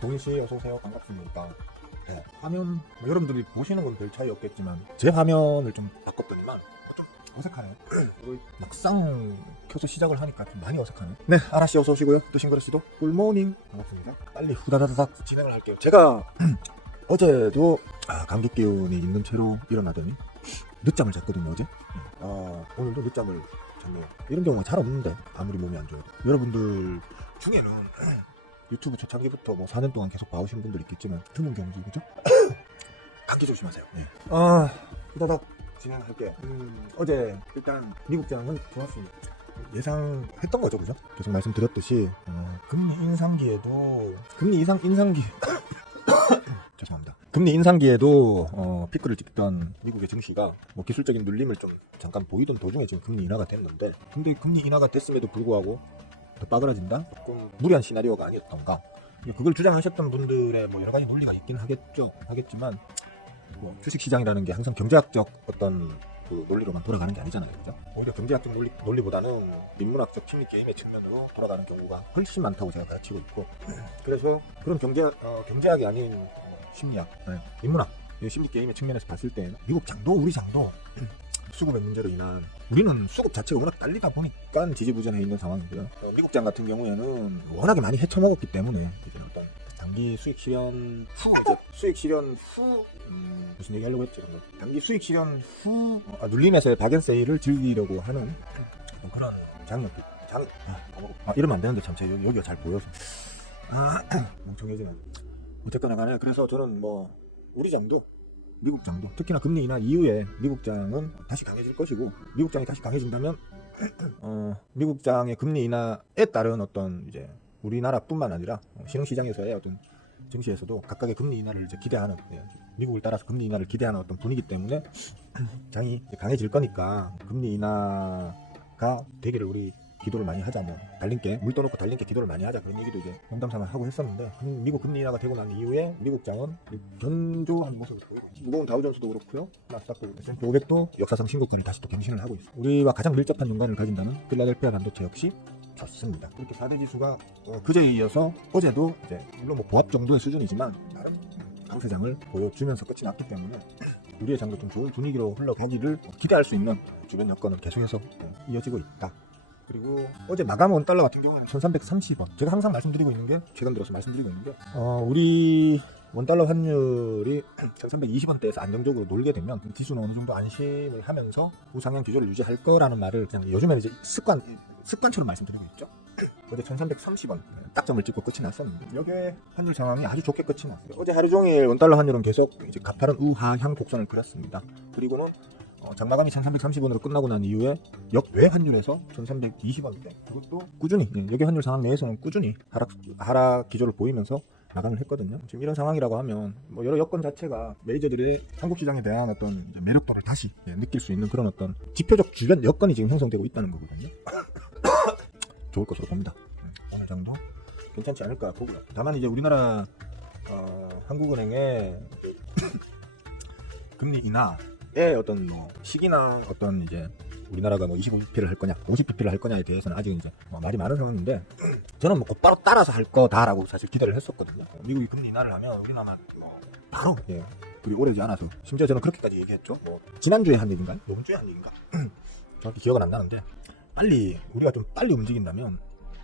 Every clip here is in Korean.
동희씨 어서오세요. 반갑습니다. 네, 화면 뭐 여러분들이 보시는 건 별 차이 없겠지만 제 화면을 좀 바꿨더니만 좀 어색하네. 이거 막상 켜서 시작을 하니까 좀 많이 어색하네. 네, 아라씨 어서오시고요. 또 싱그러씨도 굿모닝. 반갑습니다. 빨리 후다다다닥 진행을 할게요. 제가 어제도 감기 기운이 있는 채로 일어나더니 늦잠을 잤거든요. 어제. 오늘도 늦잠을 잤네요. 이런 경우가 잘 없는데 아무리 몸이 안 좋아도. 여러분들 중에는 유튜브 초창기부터 뭐 4년 동안 계속 봐오신 분들 있겠지만 드문 경우죠, 그죠? 감기 조심하세요. 네. 후다닥 진행할게요. 어제 일단 미국장은 좋았습니다. 예상했던 거죠, 그죠? 계속 말씀드렸듯이 금리 인상기에도 죄송합니다. 금리 인상기에도 피크를 찍던 미국의 증시가 뭐 기술적인 눌림을 좀 잠깐 보이던 도중에 지금 금리 인하가 됐는데, 근데 금리 인하가 됐음에도 불구하고 더 빠그라진다? 조금 무리한 시나리오가 아니었던가. 그걸 주장하셨던 분들의 뭐 여러 가지 논리가 있긴 하겠지만 뭐 주식시장이라는 게 항상 경제학적 어떤 그 논리로만 돌아가는 게 아니잖아요, 그죠? 오히려 경제학적 논리보다는 민문학적 심리 게임의 측면으로 돌아가는 경우가 훨씬 많다고 제가 가르치고 있고, 그래서 그런 경제학이 아닌 심리학, 민문학, 심리 게임의 측면에서 봤을 때 미국 장도 우리 장도 수급의 문제로 인한, 우리는 수급 자체가 워낙 딸리다 보니까 지지부진해 있는 상황이고요. 미국장 같은 경우에는 워낙에 많이 헤쳐먹었기 때문에 이제 어떤 단기 수익 실현 후 무슨 얘기 하려고 했지? 단기 수익 실현 후 눌림에서의 박연세일을 즐기려고 하는 그런 장이었기. 이러면 안 되는데 참 제가 여기가 잘 보여서 멍청해지네. 어쨌거나 간에 그래서 저는 뭐 우리 장도 미국 장도, 특히나 금리 인하 이후에 미국 장은 다시 강해질 것이고, 미국 장이 다시 강해진다면 미국 장의 금리 인하에 따른 어떤 이제 우리나라뿐만 아니라 신흥시장에서의 어떤 증시에서도 각각의 금리 인하를 이제 기대하는, 미국을 따라서 금리 인하를 기대하는 어떤 분위기 때문에 장이 이제 강해질 거니까 금리 인하가 되기를 우리 기도를 많이 하자, 뭐 달린께 물 떠놓고 달린께 기도를 많이 하자, 그런 얘기도 이제 농담삼아 하고 했었는데, 미국 금리 인하가 되고 난 이후에 미국 장은 견조한 모습을 보이고 있습니다. 무거운 다우존스도 그렇고요, 나스닥도 S&P 500도 역사상 신고가를 다시 또 갱신을 하고 있습니다. 우리와 가장 밀접한 연관을 가진다는 필라델피아 반도체 역시 좋습니다. 그렇게 4대 지수가 그제에 이어서 어제도 이제 물론 뭐 보합 정도의 수준이지만 나름 강세장을 보여주면서 끝이 났기 때문에 우리의 장도 좀 좋은 분위기로 흘러가기를 기대할 수 있는 주변 여건은 계속해서 이어지고 있다. 그리고 어제 마감 원달러 같은 경우는 1330원. 제가 항상 말씀드리고 있는 게, 최근 들어서 말씀드리고 있는 게, 우리 원달러 환율이 1320원대에서 안정적으로 놀게 되면 지수는 어느 정도 안심을 하면서 우상향 기조를 유지할 거라는 말을 그냥 요즘에는 이제 습관처럼 말씀드리고 있죠. 어제 1330원 딱 점을 찍고 끝이 났었는데, 여기에 환율 상황이 아주 좋게 끝이 났어요. 어제 하루 종일 원달러 환율은 계속 이제 가파른 우하향 곡선을 그렸습니다. 그리고는 장마감이 1330원으로 끝나고 난 이후에 역외 환율에서 1320원대, 그것도 꾸준히 여기 환율 상황 내에서는 꾸준히 하락 기조를 보이면서 마감을 했거든요. 지금 이런 상황이라고 하면 뭐 여러 여건 자체가 메이저들의 한국 시장에 대한 어떤 매력도를 다시 느낄 수 있는 그런 어떤 지표적 주변 여건이 지금 형성되고 있다는 거거든요. 좋을 것으로 봅니다. 오늘 정도 괜찮지 않을까 보고요. 다만 이제 우리나라 한국은행의 금리 인하의 어떤 뭐 시기나 어떤 이제 우리나라가 뭐 25bp를 할 거냐 50bp를 할 거냐에 대해서는 아직 이제 많이 많은 상황인데, 저는 뭐 곧바로 따라서 할 거다라고 사실 기대를 했었거든요. 미국이 금리 인하를 하면 우리나라 바로 그리 오래지 않아서, 심지어 저는 그렇게까지 얘기했죠. 뭐 지난주에 한 얘기인가 이번 주에 한 얘기인가 정확히 기억은 안 나는데, 우리가 좀 빨리 움직인다면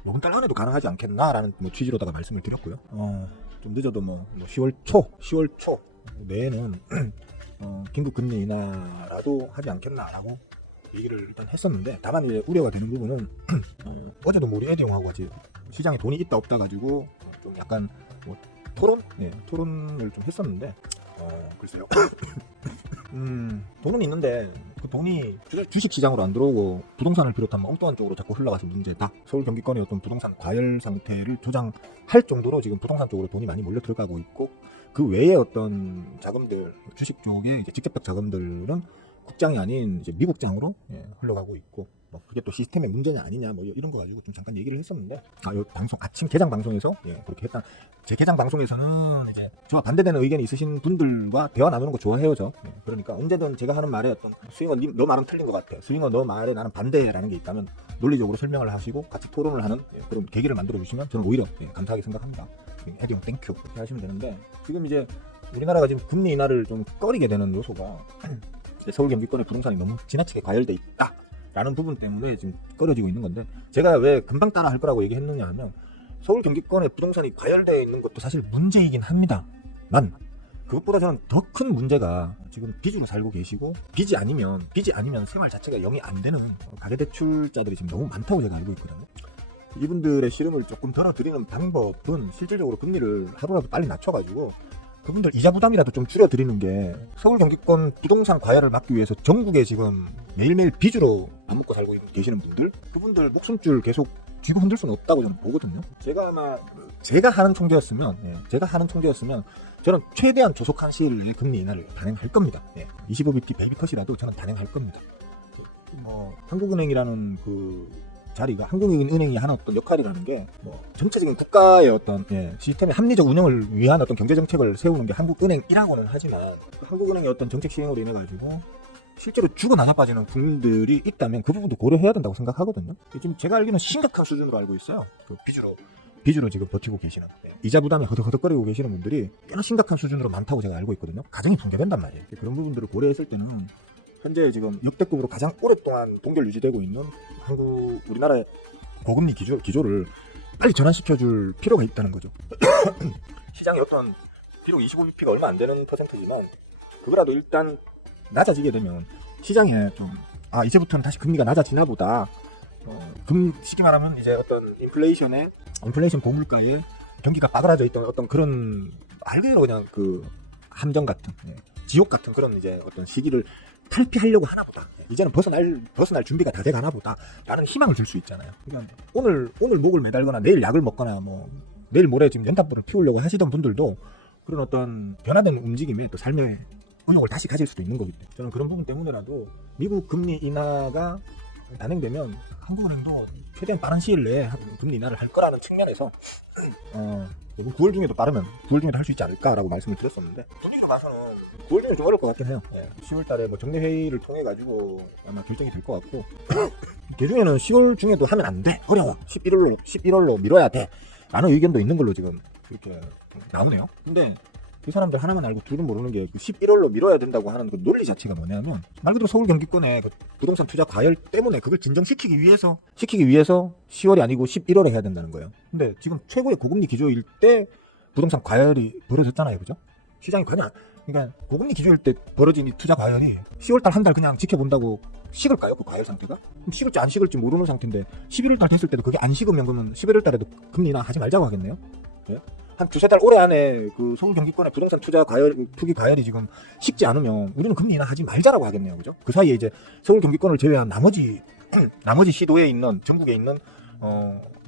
이번 달 안에도 가능하지 않겠나라는 뭐 취지로다가 말씀을 드렸고요. 좀 늦어도 뭐 10월 초 내에는 긴급 금리 인하라도 하지 않겠나라고 얘기를 일단 했었는데, 다만 이제 우려가 되는 부분은 어제도 뭐 우리 애들하고 같이 시장에 돈이 있다 없다 가지고 좀 약간 뭐 토론을 좀 했었는데, 글쎄요. 돈은 있는데 그 돈이 주식 시장으로 안 들어오고 부동산을 비롯한 엉뚱한 쪽으로 자꾸 흘러가서 문제다. 서울 경기권의 어떤 부동산 과열 상태를 조장할 정도로 지금 부동산 쪽으로 돈이 많이 몰려 들어가고 있고, 그 외에 어떤 자금들, 주식 쪽의 이제 직접적 자금들은 국장이 아닌 이제 미국장으로 흘러가고 있고, 뭐 그게 또 시스템의 문제냐 아니냐 뭐 이런 거 가지고 좀 잠깐 얘기를 했었는데, 요 방송 아침 개장 방송에서 그렇게 했다. 제 개장 방송에서는 이제 저와 반대되는 의견이 있으신 분들과 대화 나누는 거 좋아해요 저. 그러니까 언제든 제가 하는 말에 어떤 스윙어 너 말은 틀린 것 같아, 스윙어 너 말에 나는 반대라는 게 있다면 논리적으로 설명을 하시고 같이 토론을 하는 그런 계기를 만들어 주시면 저는 오히려 감사하게 생각합니다. 해경 땡큐 이렇게 하시면 되는데, 지금 이제 우리나라가 지금 금리 인하를 좀 꺼리게 되는 요소가 서울 경기권의 부동산이 너무 지나치게 과열돼 있다 라는 부분 때문에 지금 꺼려지고 있는 건데, 제가 왜 금방 따라 할 거라고 얘기했느냐 하면, 서울 경기권의 부동산이 과열되어 있는 것도 사실 문제이긴 합니다만, 그것보다 저는 더 큰 문제가 지금 빚으로 살고 계시고 빚이 아니면 생활 자체가 영이 안 되는 가계대출자들이 지금 너무 많다고 제가 알고 있거든요. 이분들의 시름을 조금 덜어드리는 방법은 실질적으로 금리를 하루라도 빨리 낮춰가지고 그분들 이자 부담이라도 좀 줄여드리는 게, 서울 경기권 부동산 과열을 막기 위해서 전국에 지금 매일매일 빚으로 밥 먹고 살고 계시는 분들, 그분들 목숨줄 계속 쥐고 흔들 수는 없다고 저는 보거든요. 제가 하는 총재였으면 저는 최대한 조속한 시일 내에 금리 인하를 단행할 겁니다. 25bp 베이비컷이라도 저는 단행할 겁니다. 한국은행이라는 그 자리가, 한국은행이 하는 어떤 역할이라는 게 전체적인 국가의 어떤 시스템의 합리적 운영을 위한 어떤 경제 정책을 세우는 게 한국은행이라고는 하지만, 한국은행의 어떤 정책 시행으로 인해 가지고 실제로 죽어 나눠빠지는 국민들이 있다면 그 부분도 고려해야 된다고 생각하거든요. 지금 제가 알기로는 심각한 수준으로 알고 있어요. 그 빚으로 지금 버티고 계시는, 이자 부담이 허덕허덕거리고 계시는 분들이 꽤나 심각한 수준으로 많다고 제가 알고 있거든요. 가정이 붕괴된단 말이에요. 그런 부분들을 고려했을 때는 현재 지금 역대급으로 가장 오랫동안 동결 유지되고 있는 우리나라의 고금리 기조를 빨리 전환시켜줄 필요가 있다는 거죠. 시장의 어떤, 비록 25bp가 얼마 안 되는 퍼센트지만 그거라도 일단 낮아지게 되면 시장에 좀 이제부터는 다시 금리가 낮아지나 보다, 쉽게 말하면 이제 어떤 인플레이션 고물가에 경기가 빠그라져 있던 어떤 그런 말 그대로 그냥 그 함정 같은, 지옥 같은 그런 이제 어떤 시기를 탈피하려고 하나 보다, 이제는 벗어날 준비가 다 돼가나 보다 라는 희망을 줄 수 있잖아요. 그러니까 오늘 목을 매달거나 내일 약을 먹거나 내일 모레 지금 연탄불을 피우려고 하시던 분들도 그런 어떤 변화된 움직임에 또 삶의 의욕을 다시 가질 수도 있는 거거든요. 저는 그런 부분 때문에라도 미국 금리 인하가 단행되면 한국은행도 최대한 빠른 시일 내에 금리 인하를 할 거라는 측면에서 9월 중에도 할 수 있지 않을까라고 말씀을 드렸었는데, 분위기로 봐서는 9월 중에 좀 어려울 것 같긴 해요. 10월 달에 정례 회의를 통해 가지고 아마 결정이 될 것 같고, 그 중에는 10월 중에도 하면 안 돼, 어려워, 11월로 미뤄야 돼 라는 의견도 있는 걸로 지금 이렇게 나오네요. 근데 그 사람들 하나만 알고 둘은 모르는 게, 그 11월로 미뤄야 된다고 하는 그 논리 자체가 뭐냐면, 말 그대로 서울 경기권의 그 부동산 투자 과열 때문에 그걸 진정시키기 위해서 10월이 아니고 11월에 해야 된다는 거예요. 근데 지금 최고의 고금리 기조일 때 부동산 과열이 벌어졌잖아요, 그죠? 시장이 그러니까 고금리 기조일 때 벌어진 이 투자 과열이 10월달 한 달 그냥 지켜본다고 식을까요? 그 과열 상태가? 식을지 안 식을지 모르는 상태인데 11월달 됐을 때도 그게 안 식으면 그러면 11월달에도 금리 인하 하지 말자고 하겠네요. 한 두세 달 올해 안에 그 서울 경기권의 부동산 투기 과열이 지금 식지 않으면 우리는 금리 인하 하지 말자라고 하겠네요, 그죠? 그 사이에 이제 서울 경기권을 제외한 나머지 시도에 있는, 전국에 있는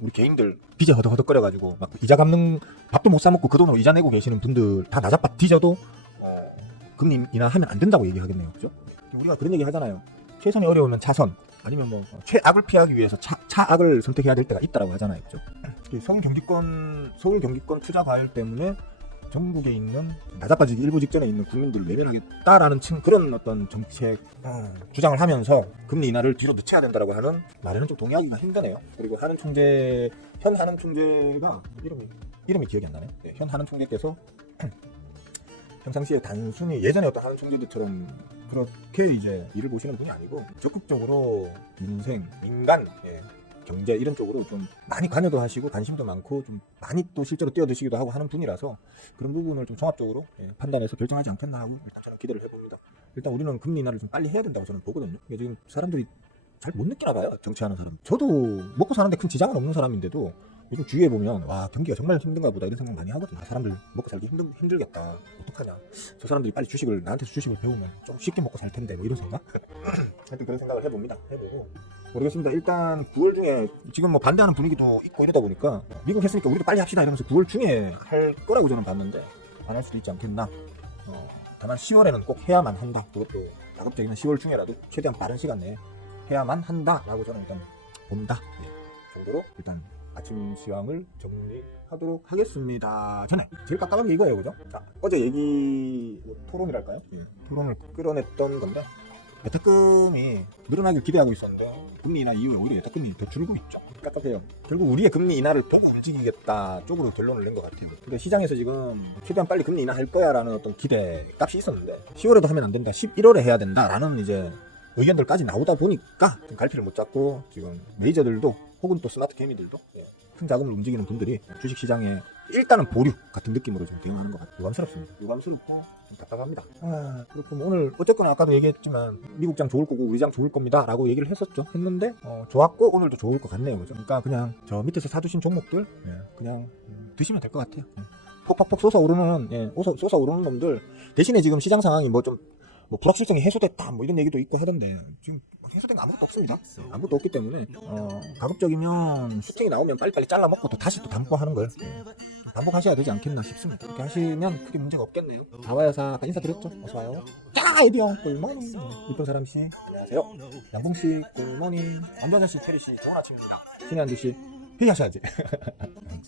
우리 개인들 빚에 허덕허덕거려가지고 막 이자 갚는, 밥도 못 사 먹고 그 돈으로 이자 내고 계시는 분들 다 나자밭 뒤져도 금리 인하하면 안 된다고 얘기하겠네요, 그죠? 우리가 그런 얘기 하잖아요. 최선이 어려우면 차선, 아니면 최악을 피하기 위해서 차악을 선택해야 될 때가 있다라고 하잖아요, 그죠? 서울 경기권 투자 과열 때문에 전국에 있는 나자빠지기 일부 직전에 있는 국민들을 외면하겠다라는 그런 어떤 정책 주장을 하면서 금리 인하를 뒤로 늦춰야 된다라고 하는 말에는 좀 동의하기가 힘드네요. 그리고 현 하는 총재가 이름이 기억이 안 나네. 현 하는 총재께서 평상시에 단순히 예전에 어떤 하는 총재들처럼 그렇게 이제 일을 보시는 분이 아니고, 적극적으로 민생, 민간, 경제 이런 쪽으로 좀 많이 관여도 하시고 관심도 많고 좀 많이 또 실제로 뛰어드시기도 하고 하는 분이라서, 그런 부분을 좀 종합적으로 판단해서 결정하지 않겠나 하고 일단 저는 기대를 해봅니다. 일단 우리는 금리 인하를 좀 빨리 해야 된다고 저는 보거든요. 지금 사람들이 잘 못 느끼나 봐요, 정치하는 사람. 저도 먹고 사는데 큰 지장은 없는 사람인데도 요즘 주위에 보면 경기가 정말 힘든가 보다 이런 생각 많이 하거든요. 사람들 먹고 살기 힘들겠다, 어떡하냐, 저 사람들이 빨리 나한테서 주식을 배우면 좀 쉽게 먹고 살 텐데 이런 생각? 하여튼 그런 생각을 해보고 모르겠습니다. 일단 9월 중에 지금 반대하는 분위기도 있고 이러다 보니까, 미국 했으니까 우리도 빨리 합시다 이러면서 9월 중에 할 거라고 저는 봤는데 안 할 수도 있지 않겠나. 다만 10월에는 꼭 해야만 한다. 그것도 가급적이면 10월 중에라도 최대한 빠른 시간 내에 해야만 한다라고 저는 일단 봅니다. 예. 정도로 일단 아침 시황을 정리하도록 하겠습니다. 전에 제일 깜깜한 게 이거예요, 그죠? 자, 어제 얘기 토론이랄까요? 예. 토론을 끌어냈던 건데 예탁금이 늘어나길 기대하고 있었는데 금리 인하 이후에 오히려 예탁금이 더 줄고 있죠. 깝깝해요. 결국 우리의 금리 인하를 보고 움직이겠다 쪽으로 결론을 낸 것 같아요. 근데 시장에서 지금 최대한 빨리 금리 인하할 거야라는 어떤 기대 값이 있었는데 10월에도 하면 안 된다, 11월에 해야 된다라는 이제 의견들까지 나오다 보니까 좀 갈피를 못 잡고 지금 메이저들도 혹은 또 스마트 개미들도 큰 자금을 움직이는 분들이 주식시장에 일단은 보류 같은 느낌으로 좀 대응하는 것 같아요. 유감스럽습니다. 유감스럽고 좀 답답합니다. 그렇고 뭐 오늘 어쨌거나 아까도 얘기했지만 미국장 좋을 거고 우리장 좋을 겁니다 라고 얘기를 했는데 좋았고 오늘도 좋을 것 같네요. 그죠? 그러니까 그냥 저 밑에서 사두신 종목들 그냥 드시면 될 것 같아요. 폭팍폭 솟아오르는 솟아오르는 놈들 대신에 지금 시장 상황이 뭐 불확실성이 해소됐다 뭐 이런 얘기도 있고 하던데 지금 해소된 거 아무것도 없습니다. 아무것도 없기 때문에 가급적이면 슈팅이 나오면 빨리빨리 잘라먹고 또 다시 또 담보하는 걸 반복하셔야 되지 않겠나 싶습니다. 그렇게 하시면 크게 문제가 없겠네요. 자와야사 아까 인사드렸죠? 어서와요. 자, 에디형 꿀모닝. 이쁜 사람씨 안녕하세요. 양봉씨 꿀모닝. 안전자씨 테리씨 좋은 아침입니다. 신의 한주씨 회의하셔야지.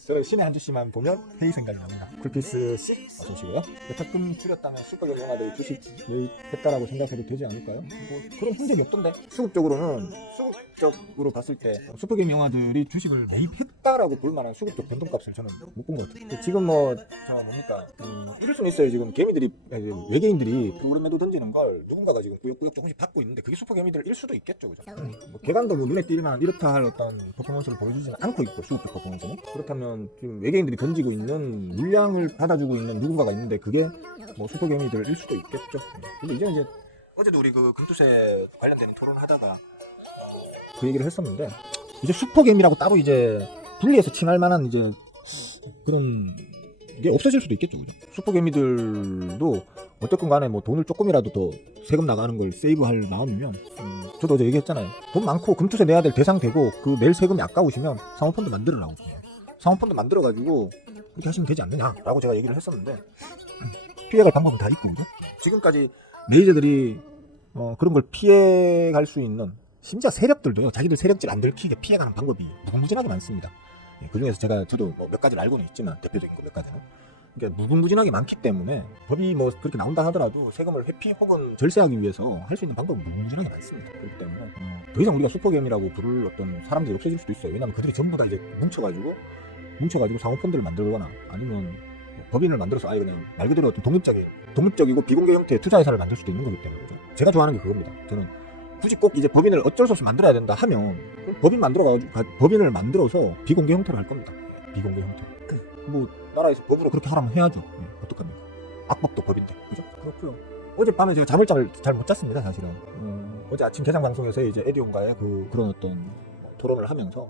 저는 신의 한주씨만 보면 회의 생각이 납니다. 쿨피스씨 어서 오시고요. 예탁금 줄였다면 슈퍼경 영화들이 주식 매입했다라고 생각해도 되지 않을까요? 뭐 그런 흔적이 없던데. 수급적으로 봤을 때 슈퍼경 영화들이 주식을 매입했다라고 볼 만한 수급적 변동값을 저는 못 본 것 같아요. 지금 이럴 수는 있어요. 지금 개미들이 외계인들이 그 오른 매도 던지는 걸 누군가가 지금 꾸역꾸역 조금씩 받고 있는데 그게 슈퍼 개미들일 수도 있겠죠, 그죠? 뭐 개간도 뭐 눈에 띄만 이렇다 할 어떤 퍼포먼스를 보여주지는 않고 있고 수급적 퍼포먼스는 그렇다면 지금 외계인들이 던지고 있는 물량을 받아주고 있는 누군가가 있는데 그게 뭐 슈퍼 개미들일 수도 있겠죠. 근데 이제 어제도 우리 그 금투세 관련되는 토론하다가 그 얘기를 했었는데 이제 슈퍼게임이라고 따로 이제 분리해서 칭할 만한 이제 그런 게 없어질 수도 있겠죠, 그죠? 슈퍼게임들도 어쨌건 간에 뭐 돈을 조금이라도 더 세금 나가는 걸 세이브할 마음이면 저도 어제 얘기했잖아요. 돈 많고 금투세 내야 될 대상 되고 그 낼 세금이 아까우시면 사모펀드 만들으라고. 사모펀드 만들어가지고 그렇게 하시면 되지 않느냐라고 제가 얘기를 했었는데 피해갈 방법은 다 있고, 그죠? 지금까지 메이저들이 그런 걸 피해갈 수 있는 심지어 세력들도요, 자기들 세력질 안 들키게 피해가는 방법이 무궁무진하게 많습니다. 그 중에서 저도 몇 가지를 알고는 있지만 대표적인 거 몇 가지는 그러니까 무궁무진하게 많기 때문에 법이 뭐 그렇게 나온다 하더라도 세금을 회피 혹은 절세하기 위해서 할 수 있는 방법은 무궁무진하게 많습니다. 그렇기 때문에 더 이상 우리가 슈퍼게임이라고 부를 어떤 사람들이 없어질 수도 있어요. 왜냐하면 그들이 전부 다 이제 뭉쳐가지고 사모펀드를 만들거나 아니면 법인을 만들어서 아예 그냥 말 그대로 어떤 독립적이고 비공개 형태의 투자회사를 만들 수도 있는 거기 때문에 그죠? 제가 좋아하는 게 그겁니다. 저는 굳이 꼭 이제 법인을 어쩔 수 없이 만들어야 된다 하면 법인을 만들어서 비공개 형태로 할 겁니다. 비공개 형태. 뭐 나라에서 법으로 그렇게 하라면 해야죠. 어떡합니까? 악법도 법인데, 그죠? 그렇고요. 어젯밤에 제가 잠을 잘 못 잤습니다, 사실은. 어제 아침 개장 방송에서 이제 에디온과의 그런 어떤 토론을 하면서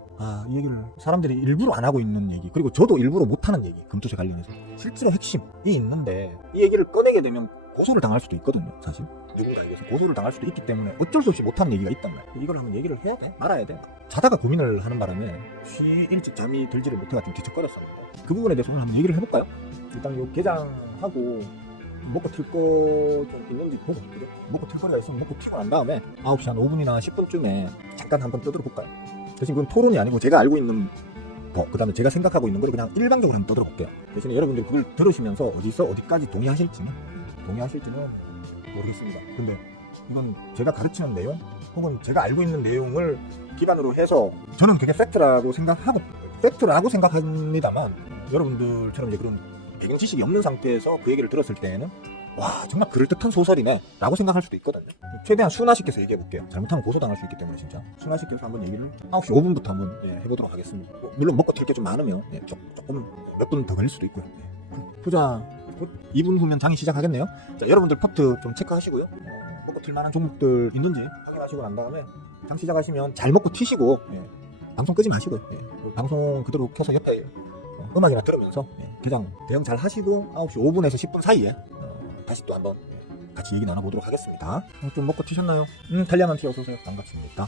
이 얘기를 사람들이 일부러 안 하고 있는 얘기, 그리고 저도 일부러 못 하는 얘기, 금투세 관련해서 실제로 핵심이 있는데 이 얘기를 꺼내게 되면 고소를 당할 수도 있거든요. 사실 누군가에게서 고소를 당할 수도 있기 때문에 어쩔 수 없이 못하는 얘기가 있단 말이에요. 이걸 한번 얘기를 해야 돼? 말아야 돼? 자다가 고민을 하는 바람에 일찍 잠이 들지를 못해가 좀 뒤척거렸었는데 그 부분에 대해서 오늘 한번 얘기를 해볼까요? 일단 요 개장하고 먹고 틀 거 좀 있는지 보고, 그죠? 먹고 틀 거리가 있으면 먹고 튀고 난 다음에 9시 한 5분이나 10분쯤에 잠깐 한번 떠들어 볼까요? 대신 그건 토론이 아니고 제가 알고 있는 그 다음에 제가 생각하고 있는 걸 그냥 일방적으로 한번 떠들어 볼게요. 대신에 여러분들이 그걸 들으시면서 어디까지 동의하실지는 모르겠습니다. 근데 이건 제가 가르치는 내용 혹은 제가 알고 있는 내용을 기반으로 해서 저는 그게 팩트라고 생각합니다만 여러분들처럼 이제 그런 배경 지식이 없는 상태에서 그 얘기를 들었을 때에는 와, 정말 그럴듯한 소설이네 라고 생각할 수도 있거든요. 최대한 순화시켜서 얘기해 볼게요. 잘못하면 고소당할 수 있기 때문에 진짜 순화시켜서 한번 얘기를 9시 5분부터 한번 해보도록 하겠습니다. 물론 먹고 틀 게 좀 많으면 조금 몇 분 더 걸릴 수도 있고요. 투자 2분 후면 장이 시작하겠네요. 자, 여러분들 포트 좀 체크하시고요. 먹고 틀 만한 종목들 있는지 확인하시고 난 다음에 장 시작하시면 잘 먹고 튀시고 방송 끄지 마시고요. 방송 그대로 켜서 옆에 음악이나 들으면서 개장 대응 잘 하시고 9시 5분에서 10분 사이에 다시 또 한번 같이 얘기 나눠보도록 하겠습니다. 좀 먹고 튀셨나요? 탈리아만 튀 어서오세요. 반갑습니다.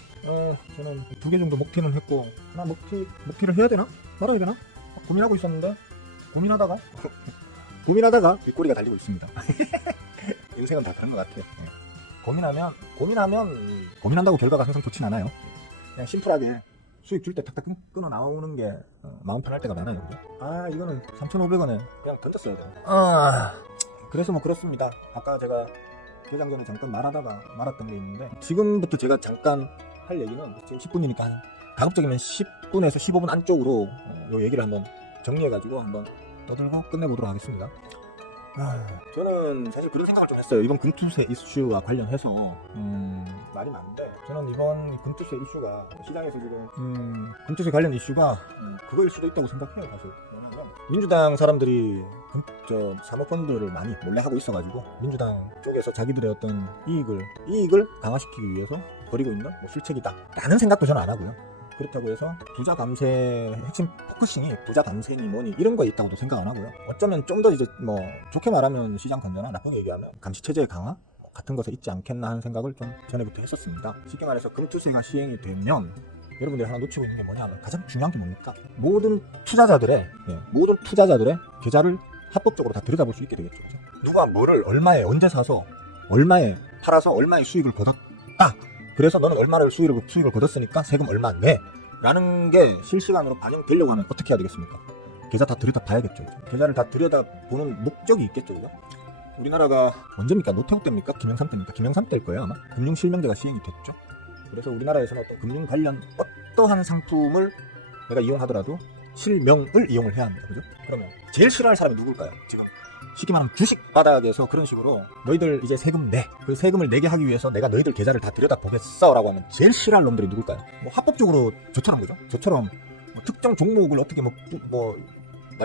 저는 2개 정도 먹튀는 했고 하나 먹튀를 해야 되나? 말아야 되나? 고민하고 있었는데 고민하다가 뒷꼬리가 달리고 있습니다. 인생은 다 그런 것 같아요. 고민한다고 결과가 항상 좋진 않아요. 그냥 심플하게 수익 줄 때 탁탁 끊어 나오는 게 마음 편할 때가 많아요. 그죠? 아, 이거는 3,500원에 그냥 던졌어야 돼요. 그래서 뭐 그렇습니다. 아까 제가 개장 전에 잠깐 말았던 게 있는데, 지금부터 제가 잠깐 할 얘기는 지금 10분이니까 가급적이면 10분에서 15분 안쪽으로 요 얘기를 한번 정리해가지고 한번 떠들고 끝내보도록 하겠습니다. 저는 사실 그런 생각을 좀 했어요. 이번 금투세 이슈와 관련해서 말이 많은데, 저는 이번 금투세 이슈가 시장에서 지금 금투세 관련 이슈가 그거일 수도 있다고 생각해요. 사실 왜냐하면 민주당 사람들이 사모펀드를 많이 몰래 하고 있어가지고 민주당 쪽에서 자기들의 어떤 이익을 강화시키기 위해서 벌이고 있는 실책이다 라는 생각도 저는 안 하고요. 그렇다고 해서 부자 감세 핵심 포커싱이 부자 감세니 뭐니 이런 거에 있다고도 생각 안 하고요. 어쩌면 좀 더 이제 뭐 좋게 말하면 시장 건전화, 나쁘게 얘기하면 감시 체제의 강화 같은 것에 있지 않겠나 하는 생각을 좀 전에부터 했었습니다. 쉽게 말해서 금투세가 시행이 되면 여러분들이 하나 놓치고 있는 게 뭐냐면, 가장 중요한 게 뭡니까? 모든 투자자들의 계좌를 합법적으로 다 들여다볼 수 있게 되겠죠. 그죠? 누가 뭐를 얼마에 언제 사서 얼마에 팔아서 얼마의 수익을 거뒀다. 그래서 너는 얼마를 수익을 거뒀으니까 세금 얼마 내 라는 게 실시간으로 반영되려고 하면 어떻게 해야 되겠습니까? 계좌 다 들여다봐야겠죠. 계좌를 다 들여다보는 목적이 있겠죠. 그죠? 우리나라가 언제입니까? 노태우 때입니까? 김영삼 때입니까? 김영삼 때일 거예요 아마. 금융실명제가 시행이 됐죠. 그래서 우리나라에서는 어떤 금융 관련 어떠한 상품을 내가 이용하더라도 실명을 이용을 해야 합니다. 그죠? 그러면 제일 싫어하는 사람이 누굴까요? 지금 쉽게 말하면 주식 바닥에서 그런 식으로 너희들 이제 세금 내, 그 세금을 내게 하기 위해서 내가 너희들 계좌를 다 들여다보겠어 라고 하면 제일 싫어할 놈들이 누굴까요? 합법적으로 저처럼, 그죠? 저처럼 특정 종목을 어떻게 말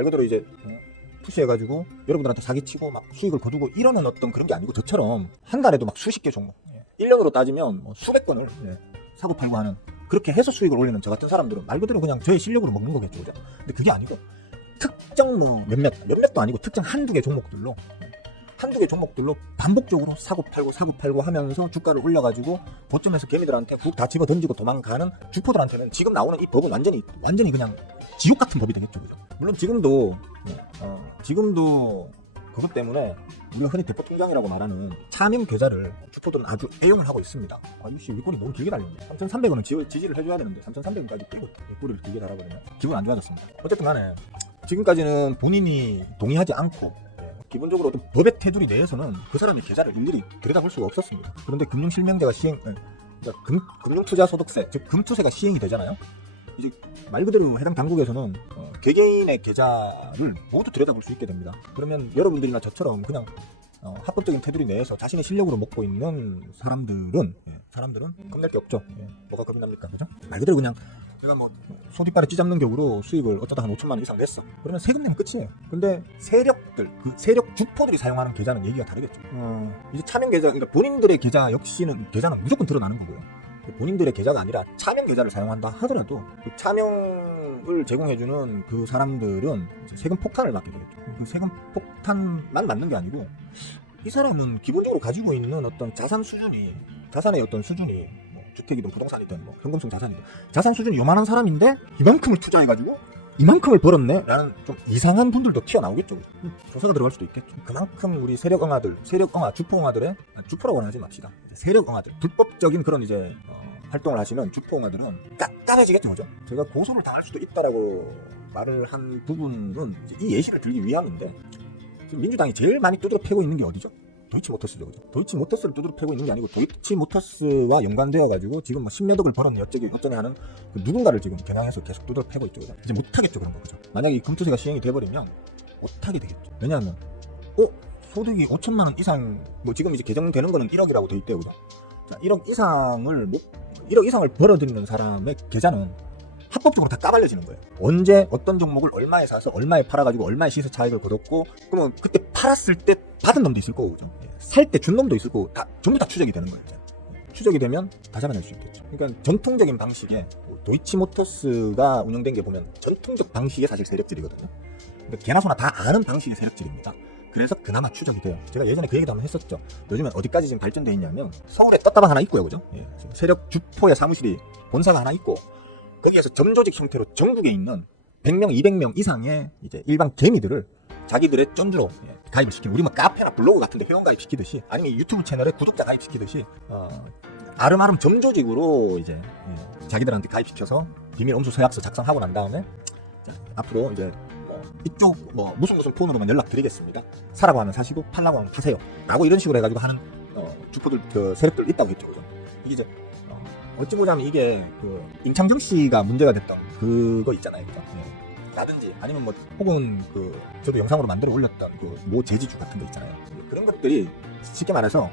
그대로 이제 푸시해가지고 여러분들한테 사기치고 막 수익을 거두고 이러는 어떤 그런 게 아니고, 저처럼 한 달에도 막 수십 개 종목 1년으로 따지면 수백 건을 사고 팔고 하는, 그렇게 해서 수익을 올리는 저 같은 사람들은 말 그대로 그냥 저의 실력으로 먹는 거겠죠. 그죠? 근데 그게 아니고 특정 몇몇도 아니고 특정 한두 개 종목들로 반복적으로 사고 팔고 하면서 주가를 올려가지고 고점에서 개미들한테 훅 다 집어 던지고 도망가는 주포들한테는 지금 나오는 이 법은 완전히 그냥 지옥 같은 법이 되겠죠. 그죠? 물론 지금도 그것 때문에 우리가 흔히 대포 통장이라고 말하는 차명 계좌를 주포들은 아주 애용을 하고 있습니다. 이씨 윗꼬리 너무 길게 달렸네. 3,300원은 지지를 해줘야 되는데 3,300원까지 빼고 윗꼬리를 길게 달아버리면 기분 안 좋아졌습니다. 어쨌든 간에 지금까지는 본인이 동의하지 않고 기본적으로 어떤 법의 테두리 내에서는 그 사람의 계좌를 일일이 들여다볼 수가 없었습니다. 그런데 금융실명제가 금융투자소득세, 즉 금투세가 시행이 되잖아요. 이제 말 그대로 해당 당국에서는 개개인의 계좌를 모두 들여다볼 수 있게 됩니다. 그러면 여러분들이나 저처럼 그냥 합법적인 테두리 내에서 자신의 실력으로 먹고 있는 사람들은 겁낼 게 없죠. 뭐가 겁이 납니까? 그죠? 말 그대로 그냥 내가 손뒷발에 찌잡는 격으로 수익을 어쩌다 한 5천만 원 이상 냈어. 그러면 세금 내면 끝이에요. 근데 세력 주포들이 사용하는 계좌는 얘기가 다르겠죠. 이제 차명 계좌, 그러니까 본인들의 계좌는 무조건 드러나는 거고요. 본인들의 계좌가 아니라 차명 계좌를 사용한다 하더라도 그 차명을 제공해주는 그 사람들은 세금 폭탄을 맞게 되겠죠. 그 세금 폭탄만 맞는 게 아니고, 이 사람은 기본적으로 가지고 있는 어떤 자산의 어떤 수준이 주택이든 부동산이든 현금성 자산이든 자산 수준이 요만한 사람인데 이만큼을 투자해가지고 이만큼을 벌었네 라는 좀 이상한 분들도 튀어나오겠죠. 조사가 들어갈 수도 있겠죠. 그만큼 우리 주포라고는 하지 맙시다. 세력엉아들, 불법적인 그런 이제 활동을 하시는 주포엉아들은 깜깜해지겠죠. 그죠? 제가 고소를 당할 수도 있다라고 말을 한 부분은 이 예시를 들기 위함인데, 지금 민주당이 제일 많이 두드려 패고 있는 게 어디죠? 도이치모터스죠. 그죠? 도이치모터스를 두드려 패고 있는 게 아니고, 도이치모터스와 연관되어가지고 지금 10몇억을 벌었네 어쩌니 하는 그 누군가를 지금 겨냥해서 계속 두드려 패고 있죠. 그죠? 이제 못하겠죠. 그런 거. 그죠? 만약에 이 금투세가 시행이 돼버리면 못하게 되겠죠. 왜냐하면 소득이 5천만 원 이상, 지금 이제 개정되는 거는 1억이라고 돼 있대요. 그죠? 자, 1억 이상을 벌어들이는 사람의 계좌는 합법적으로 다 까발려지는 거예요. 언제 어떤 종목을 얼마에 사서 얼마에 팔아가지고 얼마의 시세 차익을 거뒀고, 그러면 그때 팔았을 때 받은 놈도 있을 거고, 그죠? 살 때 준 놈도 있을 거고, 전부 다 추적이 되는 거예요. 추적이 되면 다 잡아낼 수 있겠죠. 그러니까 전통적인 방식의 도이치모터스가 운영된 게 보면 전통적 방식의 사실 세력들이거든요. 그러니까 개나 소나 다 아는 방식의 세력들입니다. 그래서 그나마 추적이 돼요. 제가 예전에 그 얘기도 한번 했었죠. 요즘엔 어디까지 지금 발전되어 있냐면, 서울에 떴다방 하나 있고요. 그죠? 세력 주포의 사무실이 본사가 하나 있고, 거기에서 점조직 형태로 전국에 있는 100명, 200명 이상의 이제 일반 개미들을 자기들의 쩐주로 가입을 시키는, 우리 뭐 카페나 블로그 같은데 회원 가입 시키듯이, 아니면 유튜브 채널에 구독자 가입 시키듯이 아름아름 점조직으로 이제 자기들한테 가입시켜서 비밀 엄수 서약서 작성하고 난 다음에, 자, 앞으로 이제 이쪽 무슨 폰으로만 연락드리겠습니다, 사라고 하면 사시고 팔라고 하면 파세요 라고 이런 식으로 해가지고 하는 주포들, 그 세력들 있다고 했죠. 그죠? 이게 이제 어찌 보자면 이게 그 임창정 씨가 문제가 됐던 그거 있잖아요. 그죠? 라든지 아니면 뭐 혹은 그 저도 영상으로 만들어 올렸던 그 모 제지주 같은 거 있잖아요. 그런 것들이 쉽게 말해서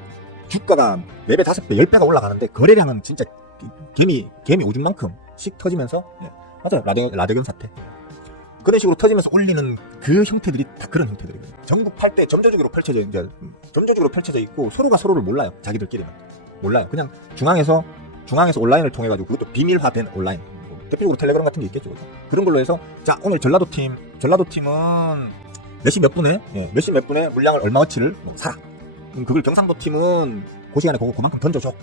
주가가 4배, 5배, 10배가 올라가는데 거래량은 진짜 개미 오줌만큼씩 터지면서, 맞아요. 라데건 사태. 그런 식으로 터지면서 올리는 그 형태들이 다 그런 형태들이거든요. 전국 8대 점조직으로 펼쳐져 있고, 서로가 서로를 몰라요. 자기들끼리는 몰라요. 그냥 중앙에서 온라인을 통해 가지고, 그것도 비밀화된 온라인, 대표적으로 텔레그램 같은 게 있겠죠. 그런 걸로 해서, 자, 오늘 전라도팀은 몇 시 몇 분에 물량을 얼마어치를 사라. 그걸 경상도팀은 그 시간에 그만큼 던져줘.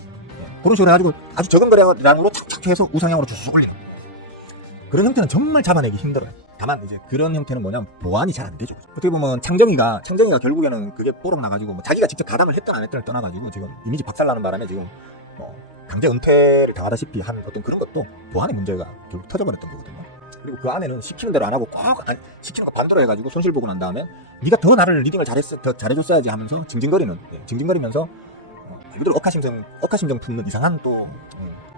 그런 식으로 해가지고 아주 적은 거래량으로 착착 해서 우상향으로 쭉 올리는 그런 형태는 정말 잡아내기 힘들어요. 다만 이제 그런 형태는 뭐냐면 보완이 잘 안 되죠. 어떻게 보면 창정이가 결국에는 그게 뽀록 나가지고, 뭐 자기가 직접 가담을 했든 안 했든을 떠나가지고 지금 이미지 박살나는 바람에 지금 강제 은퇴를 당하다시피 한 어떤 그런 것도 보안의 문제가 결국 터져버렸던 거거든요. 그리고 그 안에는 시키는 대로 안 하고 시키는 거 반대로 해가지고 손실 보고 난 다음에 네가 더 나를 리딩을 더 잘해줬어야지 하면서 징징거리면서 이들 억하심정 품는 이상한 또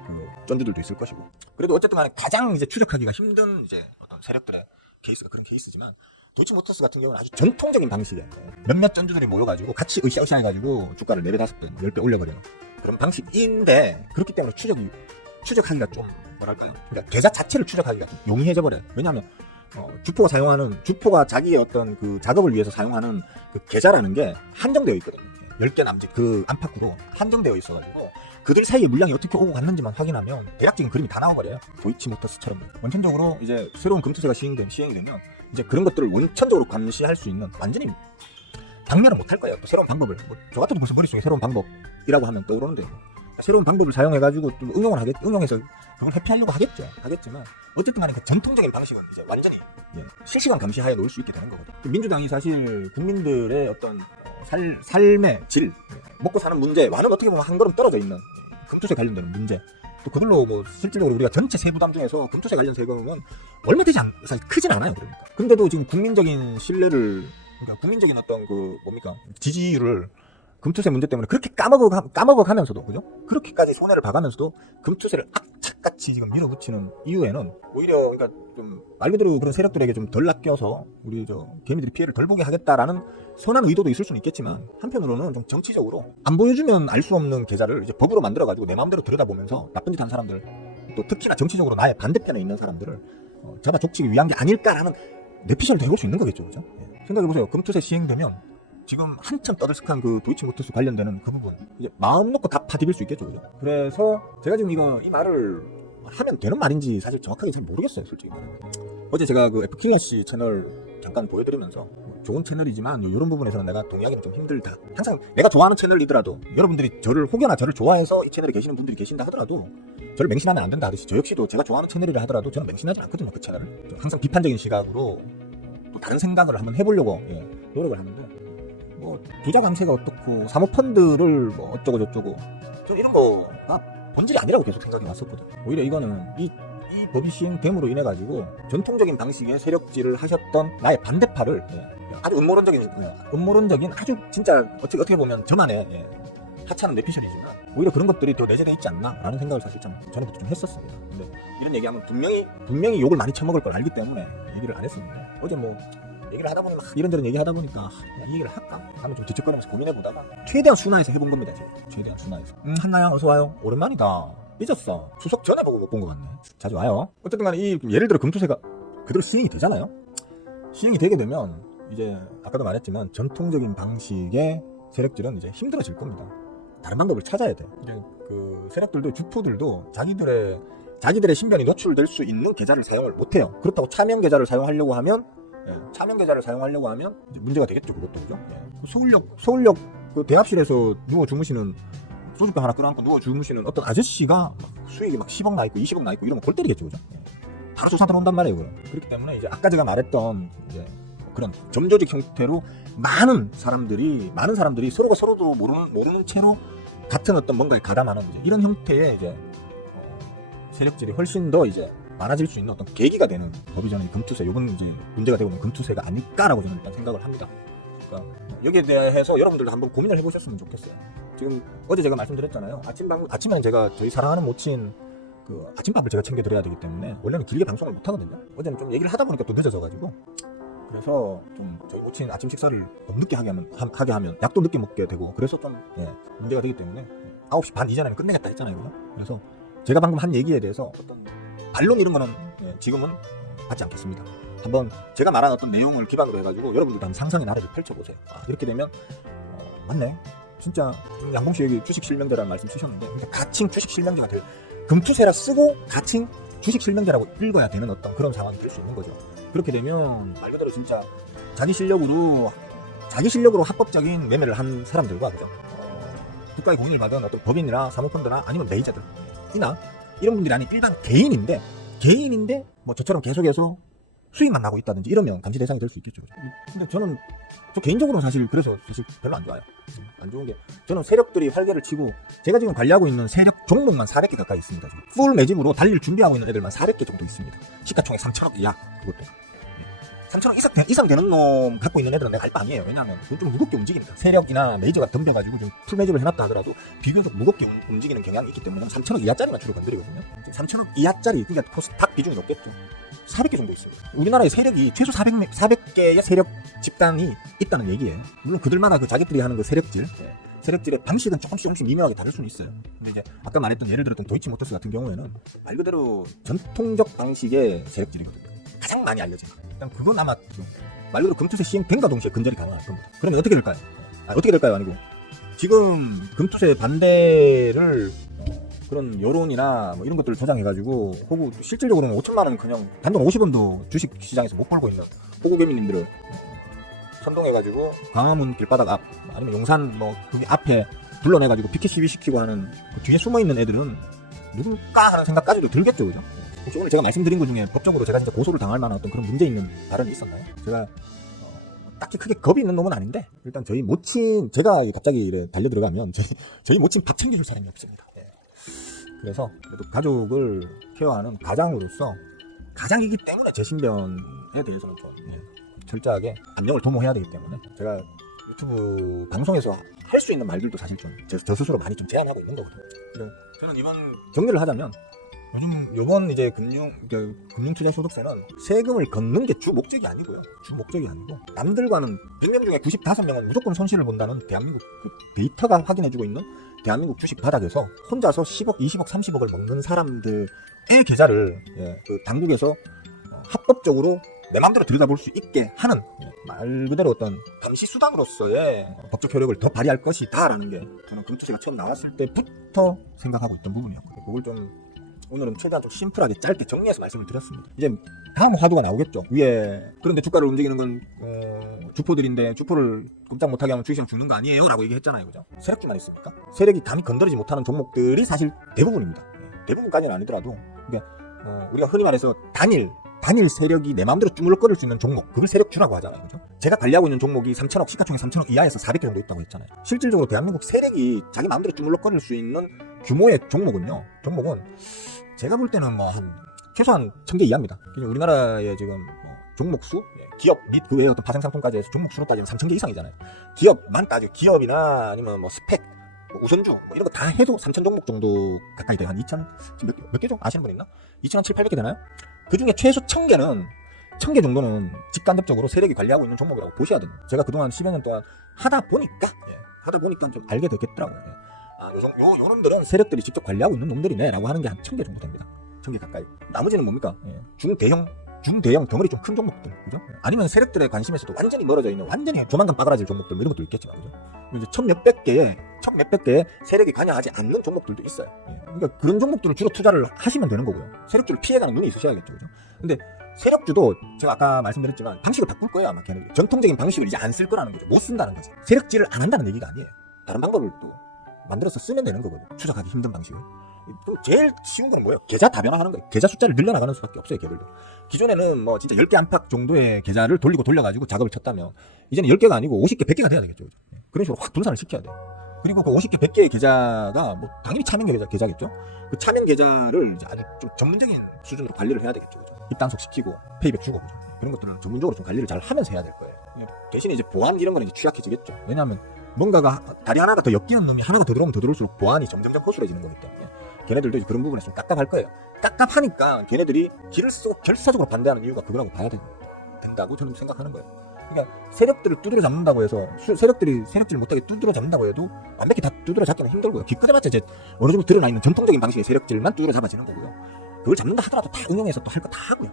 그 쩐주들도 있을 것이고. 그래도 어쨌든 간에 가장 이제 추적하기가 힘든 이제 어떤 세력들의 케이스가 그런 케이스지만, 도이치모터스 같은 경우는 아주 전통적인 방식에 몇몇 쩐주들이 모여가지고 같이 으쌰으쌰 해가지고 주가를 4배, 5배, 10배 올려버리는 그런 방식인데, 그렇기 때문에 추적하기가 좀 뭐랄까요, 그러니까 계좌 자체를 추적하기가 좀 용이해져 버려요. 왜냐하면 주포가 자기의 어떤 그 작업을 위해서 사용하는 그 계좌라는 게 한정되어 있거든요. 10개 남짓 그 안팎으로 한정되어 있어가지고 그들 사이에 물량이 어떻게 오고 갔는지만 확인하면 대략적인 그림이 다 나와버려요. 도이치모터스처럼 원천적으로 이제 새로운 금투세가 시행이 되면 이제 그런 것들을 원천적으로 감시할 수 있는, 완전히 박멸은 못할 거예요. 또 새로운 방법을, 저 같아도 무슨 머릿속에 새로운 방법이라고 하면 떠오르는데, 새로운 방법을 사용해가지고 좀 응용해서 그걸 회피하려고 하겠지만 어쨌든 간에 그 전통적인 방식은 이제 완전히 실시간 감시하에 놓을 수 있게 되는 거거든요. 민주당이 사실 국민들의 어떤 삶의 질, 먹고 사는 문제와는 어떻게 보면 한 걸음 떨어져 있는 금투세 관련되는 문제, 또 그걸로 뭐 실질적으로 우리가 전체 세부담 중에서 금투세 관련 세금은 얼마 되지 사실 크진 않아요. 그러니까 근데도 지금 국민적인 신뢰를, 그러니까 국민적인 어떤 그 지지율을 금투세 문제 때문에 그렇게 까먹어가면서도, 그죠? 그렇게까지 손해를 봐가면서도 금투세를 악착같이 지금 밀어붙이는 이유에는 오히려, 그러니까 좀 말 그대로 그런 세력들에게 좀 덜 낚여서 우리 개미들이 피해를 덜 보게 하겠다라는 선한 의도도 있을 수는 있겠지만, 한편으로는 좀 정치적으로 안 보여주면 알 수 없는 계좌를 이제 법으로 만들어가지고 내 마음대로 들여다보면서 나쁜 짓 한 사람들, 또 특히나 정치적으로 나의 반대편에 있는 사람들을 잡아 족치기 위한 게 아닐까라는 뇌피셜도 해볼 수 있는 거겠죠, 그죠? 생각해보세요. 금투세 시행되면 지금 한참 떠들썩한 그 도이치모터스 관련되는 그 부분 이제 마음 놓고 다 파디빌 수 있겠죠, 그죠? 그래서 제가 지금 이 말을 하면 되는 말인지 사실 정확하게 잘 모르겠어요, 솔직히 말하면. 어제 제가 그 F킹야씨 채널 잠깐 보여드리면서 좋은 채널이지만 이런 부분에서는 내가 동의하기는 좀 힘들다. 항상 내가 좋아하는 채널이더라도 여러분들이 저를 좋아해서 이 채널에 계시는 분들이 계신다 하더라도 저를 맹신하면 안 된다 하듯이, 저 역시도 제가 좋아하는 채널이라 하더라도 저는 맹신하지 않거든요, 그 채널을. 항상 비판적인 시각으로 또 다른 생각을 한번 해보려고 노력을 하는데, 뭐 부자 감세가 어떻고 사모펀드를 뭐 어쩌고 저쩌고, 좀 이런 거가 본질이 아니라고 계속 생각이 왔었거든. 오히려 이거는 이 법이 시행됨으로 인해 가지고 전통적인 방식의 세력질을 하셨던 나의 반대파를 아주 음모론적인 아주 진짜 어떻게 보면 저만의 하찮은 뇌피셜이지만 오히려 그런 것들이 더 내재되어 있지 않나라는 생각을 사실 전에부터 좀 했었습니다. 근데 이런 얘기하면 분명히 욕을 많이 처먹을 걸 알기 때문에 얘기를 안 했었는데, 어제 뭐 얘기를 하다 보니 막 이런저런 얘기하다 보니까 이 얘기를 할까 하면 좀 뒤척거리면서 고민해보다가 최대한 순화해서 해본 겁니다. 최대한 순화해서. 한나야 어서와요. 오랜만이다. 삐졌어. 추석 전에 보고 못 본 것 같네. 자주 와요. 어쨌든 간에 예를 들어 금투세가 그대로 시행이 되잖아요. 시행이 되게 되면 이제 아까도 말했지만 전통적인 방식의 세력들은 이제 힘들어질 겁니다. 다른 방법을 찾아야 돼. 이제 그 세력들도, 주포들도 자기들의 신변이 노출될 수 있는 계좌를 사용을 못해요. 그렇다고 차명 계좌를 사용하려고 하면 이제 문제가 되겠죠, 그것도. 그죠? 서울역 그 대합실에서 누워 주무시는, 소주병 하나 끌어안고 누워 주무시는 어떤 아저씨가 수익이 막 10억 나 있고 20억 나 있고 이러면 골 때리겠죠, 그죠? 바로 조사 들어온단 말이에요, 그럼. 그렇기 때문에 이제 아까 제가 말했던 이제 그런 점조직 형태로 많은 사람들이 서로가 서로도 모르는 채로 같은 어떤 뭔가를 가담하는 이제 이런 형태의 이제 세력들이 훨씬 더 이제 많아질 수 있는 어떤 계기가 되는 법이 저는 금투세, 이건 이제 문제가 되고 있는 금투세가 아닐까라고 저는 일단 생각을 합니다. 그러니까 여기에 대해서 여러분들도 한번 고민을 해보셨으면 좋겠어요. 지금 어제 제가 말씀드렸잖아요. 아침에는 제가 저희 사랑하는 모친 그 아침밥을 제가 챙겨드려야 되기 때문에 원래는 길게 방송을 못 하거든요. 어제는 좀 얘기를 하다 보니까 또 늦어져가지고, 그래서 좀 저희 모친 아침 식사를 너무 늦게 하게 하면 약도 늦게 먹게 되고, 그래서 좀 문제가 되기 때문에 9시 반 이전에는 끝내겠다 했잖아요. 그래서 제가 방금 한 얘기에 대해서 어떤 반론 이런 거는 지금은 받지 않겠습니다. 한번 제가 말한 어떤 내용을 기반으로 해가지고 여러분들도 한번 상상의 나래를 펼쳐보세요. 이렇게 되면 맞네, 진짜 양봉씨 여기 주식 실명제라는 말씀 쓰셨는데, 근데 가칭 주식 실명제가 될, 금투세라 쓰고 가칭 주식 실명제라고 읽어야 되는 어떤 그런 상황이 될 수 있는 거죠. 그렇게 되면 말 그대로 진짜 자기 실력으로 합법적인 매매를 한 사람들과, 그죠? 국가의 공인을 받은 어떤 법인이나 사모펀드나 아니면 메이저들이나 이런 분들이 아닌 일반 개인인데 뭐 저처럼 계속해서 수익만 나고 있다든지 이러면 감시 대상이 될 수 있겠죠. 근데 저 개인적으로는 사실 별로 안 좋아요. 안 좋은 게, 저는 세력들이 활개를 치고, 제가 지금 관리하고 있는 세력 종목만 400개 가까이 있습니다. 지금. 풀 매집으로 달릴 준비하고 있는 애들만 400개 정도 있습니다. 시가총액 3천억 이하, 그것도 3천억 이상 되는 놈 갖고 있는 애들은 내가 할 바 아니에요. 왜냐하면 그건 좀 무겁게 움직입니다. 세력이나 메이저가 덤벼가지고 좀 풀 매집을 해놨다 하더라도 비교적 무겁게 움직이는 경향이 있기 때문에 3천억 이하짜리만 주로 건드리거든요. 3천억 이하짜리, 그러니까 코스닥 비중이 높겠죠. 400개 정도 있습니다. 우리나라의 세력이 최소 400개의 세력 집단이 있다는 얘기예요. 물론 그들마다 그 자기들이 하는 그 세력질의 방식은 조금씩 미묘하게 다를 수는 있어요. 근데 이제 아까 말했던 예를 들었던 도이치모터스 같은 경우에는 말 그대로 전통적 방식의 세력질이거든요. 가장 많이 알려진. 일단 그건 아마 말 그대로 금투세 시행된과 동시에 근절이 가능할 겁니다. 그러면 어떻게 될까요? 어떻게 될까요? 아니고 지금 금투세 반대를 그런 여론이나 뭐 이런 것들을 조장해가지고, 혹은 실질적으로는 5천만 원 그냥 단돈 50원도 주식 시장에서 못 벌고 있는 호구개미님들을 선동해가지고 광화문 길바닥 앞 아니면 용산 뭐 거기 앞에 불러내가지고 피켓 시위 시키고 하는 그 뒤에 숨어있는 애들은 누굴까 하는 생각까지도 들겠죠, 그죠? 혹시 오늘 제가 말씀드린 것 중에 법적으로 제가 진짜 고소를 당할 만한 어떤 그런 문제 있는 발언이 있었나요? 제가 딱히 크게 겁이 있는 놈은 아닌데, 일단 저희 모친, 제가 갑자기 이래 달려 들어가면 저희 모친 밥 챙겨줄 사람이 없습니다. 그래서 그래도 가족을 케어하는 가장으로서, 가장이기 때문에 제 신변에 대해서는 좀 철저하게 압력을 도모해야 되기 때문에 제가 유튜브 방송에서 할 수 있는 말들도 사실 좀 저 스스로 많이 좀 제한하고 있는 거거든요. 저는 이번 정리를 하자면, 요번 이제 금융투자소득세는 세금을 걷는 게 주 목적이 아니고요. 남들과는 100명 중에 95명은 무조건 손실을 본다는 대한민국 데이터가 확인해주고 있는 대한민국 주식 바닥에서 혼자서 10억, 20억, 30억을 먹는 사람들의 계좌를 그 당국에서 합법적으로 내 마음대로 들여다볼 수 있게 하는, 말 그대로 어떤 감시 수단으로서의 법적 효력을 더 발휘할 것이다라는 게 저는 금투세가 처음 나왔을 때부터 생각하고 있던 부분이었고요. 그걸 좀 오늘은 최대한 좀 심플하게 짧게 정리해서 말씀을 드렸습니다. 이제 다음 화두가 나오겠죠. 위에 그런데 주가를 움직이는 건 주포들인데 주포를 꼼짝 못하게 하면 주식시장 죽는 거 아니에요? 라고 얘기했잖아요. 그죠? 세력지만 있습니까? 세력이 감히 건드리지 못하는 종목들이 사실 대부분입니다. 대부분까지는 아니더라도, 그러니까 우리가 흔히 말해서 단일 세력이 내 마음대로 주물럭거릴 수 있는 종목, 그걸 세력주라고 하잖아요. 그죠? 제가 관리하고 있는 종목이 3천억, 시가총액 3천억 이하에서 400개 정도 있다고 했잖아요. 실질적으로 대한민국 세력이 자기 마음대로 주물럭거릴 수 있는 규모의 종목은 제가 볼 때는 뭐 한 최소한 1000개 이하입니다. 우리나라의 지금 종목 수, 기업 및 그 외의 어떤 파생상품까지 해서 종목 수로 따지면 3000개 이상이잖아요. 기업만 따지고, 기업이나 아니면 뭐 스펙, 우선주 뭐 이런 거 다 해도 3000 종목 정도 가까이 돼요. 한 2000, 몇 개 정도 아시는 분 있나? 2700, 800개 되나요? 그 중에 최소 1000개 정도는 직간접적으로 세력이 관리하고 있는 종목이라고 보셔야 됩니다. 제가 그동안 10여 년 동안 하다 보니까 좀 알게 되겠더라고요. 요 놈들은 세력들이 직접 관리하고 있는 놈들이네 라고 하는 게 한 1000개 정도 됩니다. 1000개 가까이. 나머지는 뭡니까? 중대형 덩어리 좀 큰 종목들, 그죠? 아니면 세력들의 관심에서도 완전히 멀어져 있는, 완전히 조만간 빠그라질 종목들, 뭐 이런 것도 있겠지만, 그죠? 이제 천몇백 개의 세력이 관여하지 않는 종목들도 있어요. 그러니까 그런 종목들을 주로 투자를 하시면 되는 거고요. 세력주를 피해가는 눈이 있으셔야겠죠, 그죠? 근데 세력주도 제가 아까 말씀드렸지만 방식을 바꿀 거예요, 아마 걔네들이. 전통적인 방식을 이제 안 쓸 거라는 거죠. 못 쓴다는 거지. 세력질을 안 한다는 얘기가 아니에요. 다른 방법을 또 만들어서 쓰면 되는 거거든요. 추적하기 힘든 방식을. 그럼 제일 쉬운 거는 뭐예요? 계좌 다변화하는 거예요. 계좌 숫자를 늘려나가는 수밖에 없어요, 개별로. 기존에는 뭐 진짜 10개 안팎 정도의 계좌를 돌려가지고 작업을 쳤다면 이제는 10개가 아니고 50개, 100개가 돼야 되겠죠. 그죠? 그런 식으로 확 분산을 시켜야 돼요. 그리고 그 50개, 100개의 계좌가 뭐 당연히 차명 계좌겠죠. 그 차명 계좌를 이제 아주 좀 전문적인 수준으로 관리를 해야 되겠죠. 그죠? 입단속 시키고 페이백 주고 그죠? 그런 것들은 전문적으로 좀 관리를 잘 하면서 해야 될 거예요. 대신에 이제 보안 이런 거는 이제 취약해지겠죠. 왜냐하면 뭔가가 다리 하나가 더 엮이는 놈이 하나가 더 들어오면 더 들어올수록 보안이 점점점 허술해지는 거기 때문에 걔네들도 이제 그런 부분에 좀 답답할 거예요. 답답하니까 걔네들이 길을 쓰고 결사적으로 반대하는 이유가 그거라고 봐야 된다고 저는 생각하는 거예요. 그러니까 세력들을 두드려 잡는다고 해서 세력들이 세력질을 못하게 두드려 잡는다고 해도 완벽히 다 두드려 잡기는 힘들고요. 기껏해봤자 이제 어느 정도 드러나 있는 전통적인 방식의 세력질만 두드려 잡아지는 거고요. 그걸 잡는다 하더라도 다 응용해서 또 할 거 다 하고요.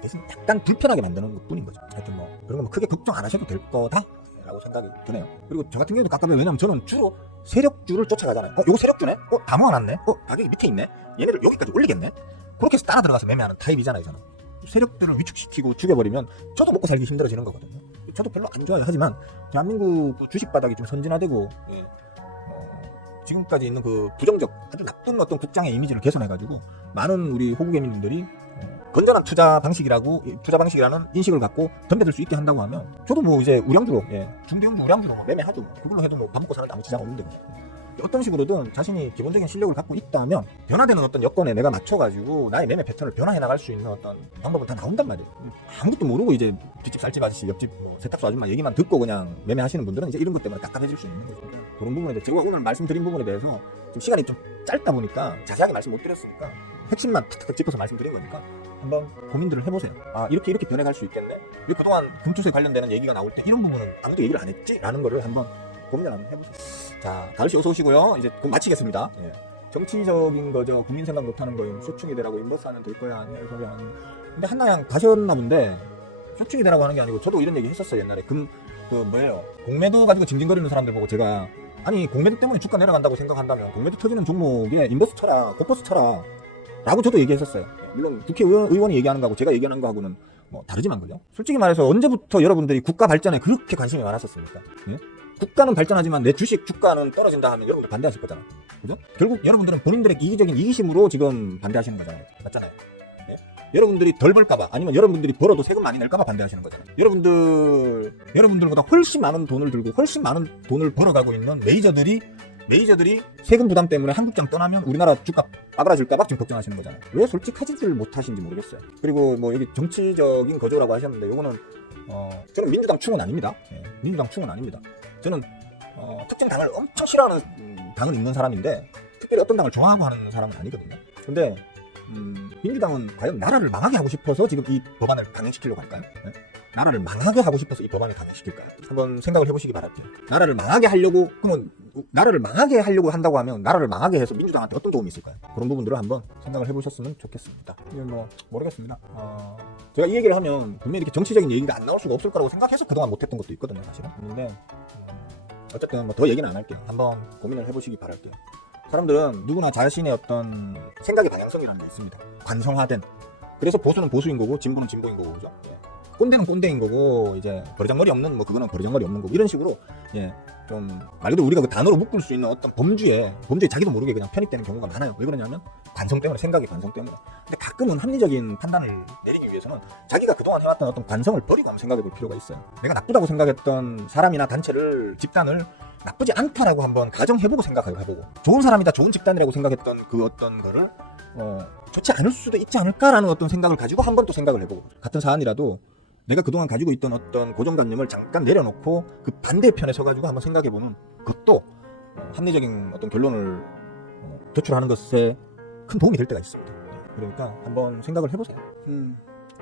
대신 약간 불편하게 만드는 것 뿐인 거죠. 하여튼 뭐 그런 거 뭐 크게 걱정 안 하셔도 될 거다 라고 생각이 드네요. 그리고 저 같은 경우도 깝깝해요. 왜냐면 저는 주로 세력주를 쫓아가잖아요. 요거 세력주네? 다 모아놨네? 가격이 밑에 있네? 얘네들 여기까지 올리겠네? 그렇게 해서 따라 들어가서 매매하는 타입이잖아요, 저는. 세력들을 위축시키고 죽여버리면 저도 먹고 살기 힘들어지는 거거든요. 저도 별로 안 좋아요. 하지만 대한민국 주식 바닥이 좀 선진화되고 지금까지 있는 그 부정적 아주 나쁜 어떤 국장의 이미지를 개선해가지고 많은 우리 호구개민들이 건전한 투자 방식이라는 인식을 갖고 덤벼들 수 있게 한다고 하면 저도 뭐 이제 우량주로 중대형주 우량주로 뭐 매매하죠. 뭐 그걸로 해도 뭐 밥 먹고 사는데 아무 지장 없는데 어떤 식으로든 자신이 기본적인 실력을 갖고 있다면 변화되는 어떤 여건에 내가 맞춰가지고 나의 매매 패턴을 변화해 나갈 수 있는 어떤 방법은 다 나온단 말이에요. 아무것도 모르고 이제 뒷집 쌀집 아저씨 옆집 뭐 세탁소 아줌마 얘기만 듣고 그냥 매매하시는 분들은 이제 이런 것 때문에 답답해질 수 있는 거죠. 그런 부분에 대해서 제가 오늘 말씀드린 부분에 대해서 좀 시간이 좀 짧다 보니까 자세하게 말씀 못 드렸으니까 핵심만 탁탁 짚어서 말씀드린 거니까 한번 고민들을 해보세요. 이렇게 변해갈 수 있겠네. 그동안 금투세 관련되는 얘기가 나올 때 이런 부분은 아무도 얘기를 안 했지? 라는 거를 한번 고민을 한번 해보세요. 자, 가을씨 어서 오시고요. 이제 곧 마치겠습니다. 정치적인 거죠. 국민 생각 못하는 거임. 쇼충이 되라고 인버스 하면 될 거야. 아니야. 소리 하는. 근데 한나양 가셨나 본데 쇼충이 되라고 하는 게 아니고 저도 이런 얘기 했었어요. 옛날에. 뭐예요. 공매도 가지고 징징거리는 사람들 보고 제가 아니 공매도 때문에 주가 내려간다고 생각한다면 공매도 터지는 종목에 인버스 쳐라. 고버스 쳐라. 라고 저도 얘기했었어요. 물론 국회의원이 얘기하는 거하고 제가 얘기하는 거하고는 뭐 다르지만 그죠? 솔직히 말해서 언제부터 여러분들이 국가 발전에 그렇게 관심이 많았었습니까? 국가는 발전하지만 내 주식 주가는 떨어진다 하면 여러분들 반대하실 거잖아. 그죠? 결국 여러분들은 본인들의 이기적인 이기심으로 지금 반대하시는 거잖아요. 맞잖아요. 여러분들이 덜 벌까봐 아니면 여러분들이 벌어도 세금 많이 낼까봐 반대하시는 거잖아요. 여러분들보다 훨씬 많은 돈을 들고 훨씬 많은 돈을 벌어가고 있는 메이저들이 세금 부담 때문에 한국장 떠나면 우리나라 주가 빠그라질까봐 지금 걱정하시는 거잖아요. 왜 솔직하지를 못하신지 모르겠어요. 그리고 뭐 여기 정치적인 거조라고 하셨는데 요거는 저는 민주당 충은 아닙니다. 민주당 충은 아닙니다. 저는 특정 당을 엄청 싫어하는 당은 있는 사람인데 특별히 어떤 당을 좋아하고 하는 사람은 아니거든요. 근데 민주당은 과연 나라를 망하게 하고 싶어서 지금 이 법안을 강행시키려고 할까요? 나라를 망하게 하고 싶어서 이 법안을 강행시킬까요? 한번 생각을 해보시기 바랍니다. 나라를 망하게 하려고 한다고 하면 나라를 망하게 해서 민주당한테 어떤 도움이 있을까요? 그런 부분들을 한번 생각을 해보셨으면 좋겠습니다. 뭐 모르겠습니다. 제가 이 얘기를 하면 분명히 이렇게 정치적인 얘기가 안 나올 수가 없을 거라고 생각해서 그동안 못했던 것도 있거든요, 사실은. 근데 어쨌든 뭐 더 얘기는 안 할게요. 한번 고민을 해보시기 바랄게요. 사람들은 누구나 자신의 어떤 생각의 방향성이라는 게 있습니다. 관성화된. 그래서 보수는 보수인 거고 진보는 진보인 거고 그죠? 꼰대는 꼰대인 거고 이제 버르장머리 없는 뭐 그거는 버르장머리 없는 거고 이런 식으로 좀 말 그대로 우리가 그 단어로 묶을 수 있는 어떤 범주에 자기도 모르게 그냥 편입되는 경우가 많아요. 왜 그러냐면 관성 때문에, 생각의 관성 때문에. 근데 가끔은 합리적인 판단을 내리기 위해서는 자기가 그동안 해왔던 어떤 관성을 버리고 한번 생각해 볼 필요가 있어요. 내가 나쁘다고 생각했던 사람이나 단체를, 집단을 나쁘지 않다라고 한번 가정해보고 생각해보고, 좋은 사람이다, 좋은 집단이라고 생각했던 그 어떤 거를 좋지 않을 수도 있지 않을까라는 어떤 생각을 가지고 한번 또 생각을 해보고, 같은 사안이라도 내가 그동안 가지고 있던 어떤 고정관념을 잠깐 내려놓고 그 반대편에 서가지고 한번 생각해보는 것도 합리적인 어떤 결론을 도출하는 것에 큰 도움이 될 때가 있습니다. 그러니까 한번 생각을 해보세요.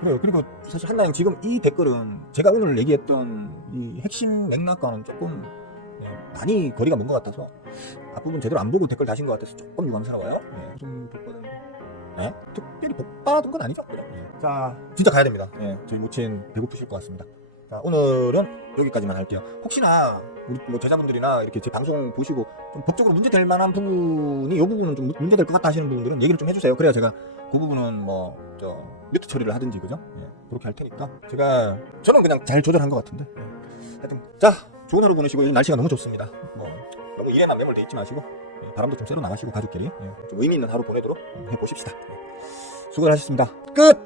그래요. 그리고 사실 한나영 지금 이 댓글은 제가 오늘 얘기했던 이 핵심 맥락과는 조금 많이 거리가 먼 것 같아서 앞부분 제대로 안 보고 댓글 다신 것 같아서 조금 유감스러워요. 좀 댓글은 특별히 복 받은 건 아니죠. 자, 진짜 가야 됩니다. 저희 모친 배고프실 것 같습니다. 자, 오늘은 여기까지만 할게요. 혹시나 우리 뭐 제자분들이나 이렇게 제 방송 보시고 좀 법적으로 문제될 만한 부분이 이 부분은 좀 문제될 것 같다 하시는 부분들은 얘기를 좀 해주세요. 그래야 제가 그 부분은 뮤트 처리를 하든지 그죠? 그렇게 할 테니까 저는 그냥 잘 조절한 것 같은데. 하여튼 자, 좋은 하루 보내시고 요즘 날씨가 너무 좋습니다. 너무 일에만 매몰돼 있지 마시고 바람도 좀 쐬러 나가시고 가족끼리 좀 의미 있는 하루 보내도록 해보십시다. 수고하셨습니다. 끝!